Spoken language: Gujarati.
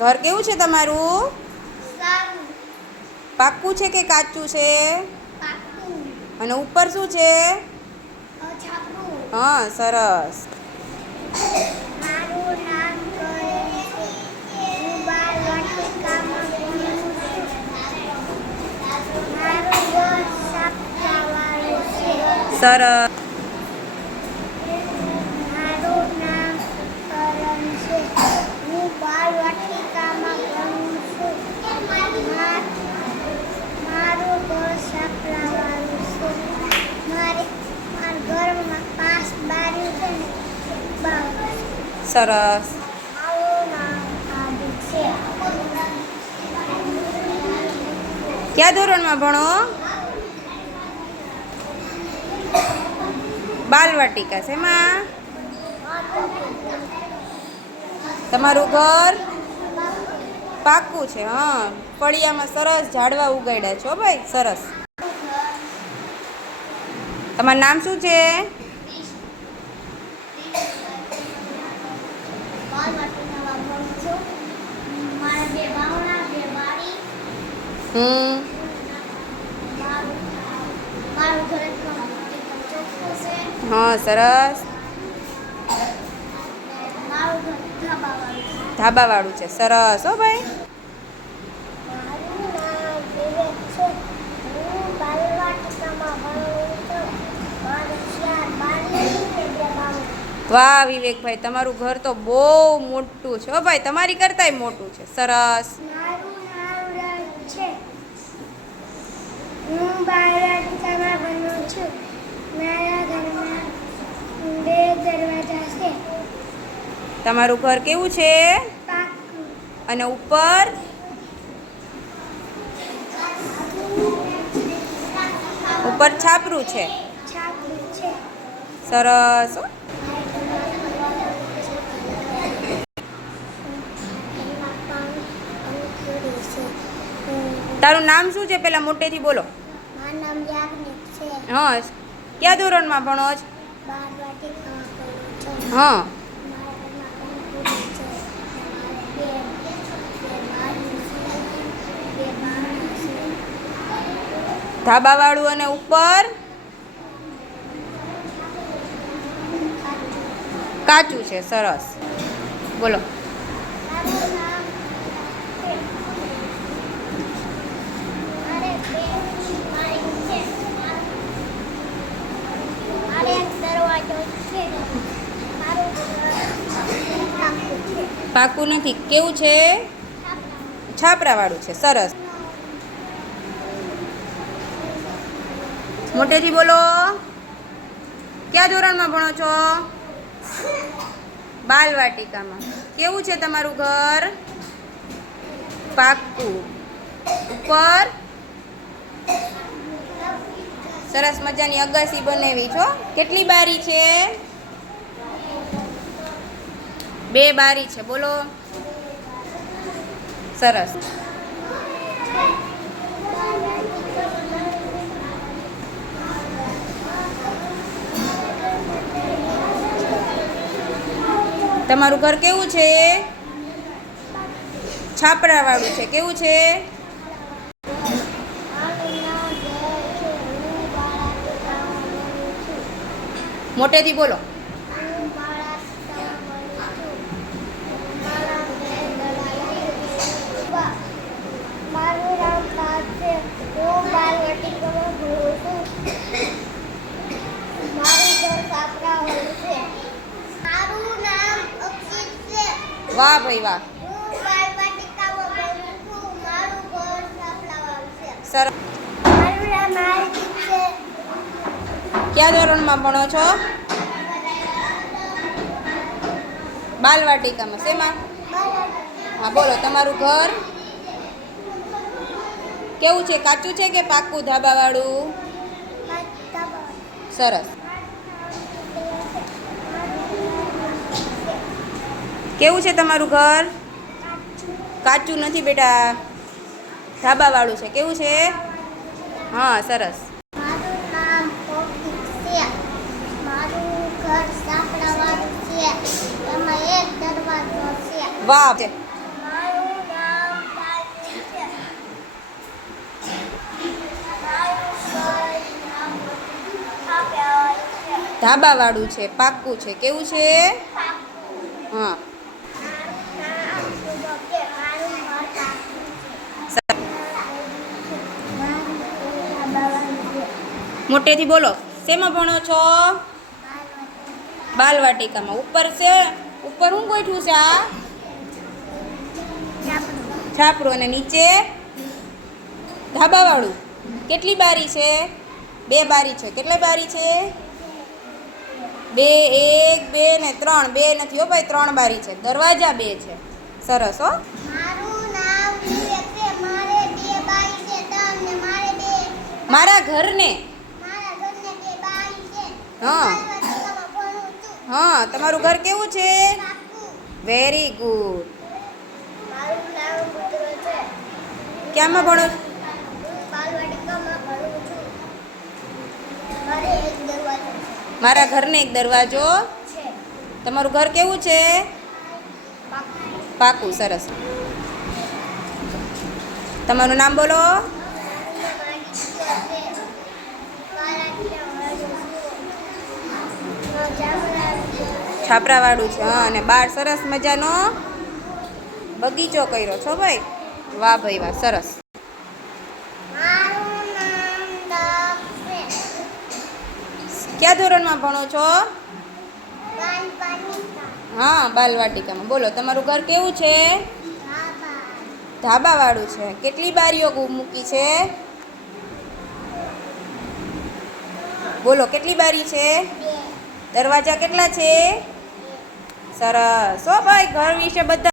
ઘર કેવું છે તમારું? પાક્કું છે કે કાચું છે? અને ઉપર શું છે? હા સરસ. મારું નામ કરેલ છે હું બાળ વાટિકામાં ભણું છું મારું ઘર સાપરાવાળું છે સરસ મારું નામ કરણ છે હું બાળ વાટિકામાં ભણું છું મા- મારું ઘર સાપરાવાળું છે મારે મારા ઘરમાં પાંચ બારી છે ને બાર સરસ છે કયા ધોરણમાં ભણો? બાલવાટિકા શેમાં તમારું ઘર? પાક્કું છે, હા. ફળિયામાં સરસ ઝાડવા ઉગાડ્યા છો ભાઈ, સરસ. તમારું નામ શું છે બાળ વાટિકામાં ભણું છું મારા બે બાવણા બે બારી હમ. હા, સરસ. ધાબાવાળું છે, સરસ, હો ભાઈ. વાહ, વિવેકભાઈ, તમારું ઘર તો બહુ મોટું છે. હો ભાઈ, તમારી કરતાંય મોટું છે. સરસ. છે? હું બાલવાટિકામાં ભણું છું. મારા ઘરમાં બે દરવાજા છે. તમારું ઘર કેવું છે? અને ઉપર? ઉપર છાપરું છે. છાપું છે. સરસ હો. તારું નામ શું છે પેલા મોટેથી બોલો. હા કયા ધોરણમાં ભણો છો? હા. ધાબાવાળું અને ઉપર? કાચું. છે સરસ. બોલો મારું નામ છે મારે બે બારી છે મારે એક દરવાજો છે મારું ઘર પાકું નથી. કેવું છે? છાપરાવાળું છે. સરસ. મોટેથી બોલો. કયા ધોરણમાં ભણો છો? બાલવાટિકામાં. કેવું છે તમારું ઘર? પાકું. ઉપર? સરસ મજાની અગાસી બનાવી છો. કેટલી બારી છે? બે બારી છે, બોલો. સરસ. તમારું ઘર કેવું છે? છાપરાવાળું છે, કેવું છે? અક્ષિત છે વાહ ભાઈ વાહ. હું બાળવાટિકામાં ભણું છું મારું ઘર કાપરાવાળું છે સરસ મારું નામ હાર્દિક છે કયા ધોરણમાં ભણો છો? બાલવાટિકામાં, શેમાં? હા, બોલો, તમારું ઘર? કેવું છે, કાચું છે કે પાક્કું ધાબાવાળું? સરસ. કેવું છે તમારું ઘર? કાચું નથી બેટા, ધાબાવાળું છે, કેવું છે? હા, સરસ. વાહ. ધાબા વાળું છે, પાક્કું છે. કેવું છે? હા. મોટેથી બોલો. શેમાં ભણો છો? બાલવાટિકામાં. ઉપર છે? ઉપર હું ગોઠવું છે આ? છાપરું અને નીચે ધાબાવાળું. કેટલી બારી છે? બે બારી છે. કેટલી બારી છે? બે એક બે ને ત્રણ. બે નથી હો ભાઈ ત્રણ બારી છે. દરવાજા બે છે. સરસ હો. મારું ઘરને? હા. હા તમારું ઘર કેવું છે? વેરી ગુડ મારું નામ પુત્ર છે ક્યાંમાં ભણો છો? મારે ઘરને એક દરવાજો તમારું ઘર કેવું છે. પાકું, સરસ તમારું નામ બોલો. છાપરાવાળું છે, હા, અને બાર સરસ મજાનો બગીચો કર્યો છો ભાઈ વાહ ભાઈ વાહ સરસ. કયા ધોરણમાં ભણો છો? હા બાલવાટિકામાં. બોલો તમારું ઘર કેવું છે? ધાબાવાળું. છે. કેટલી બારીઓ મૂકી છે? બોલો કેટલી બારી છે? દરવાજા કેટલા છે? સરસ. હો ભાઈ ઘર વિશે બધા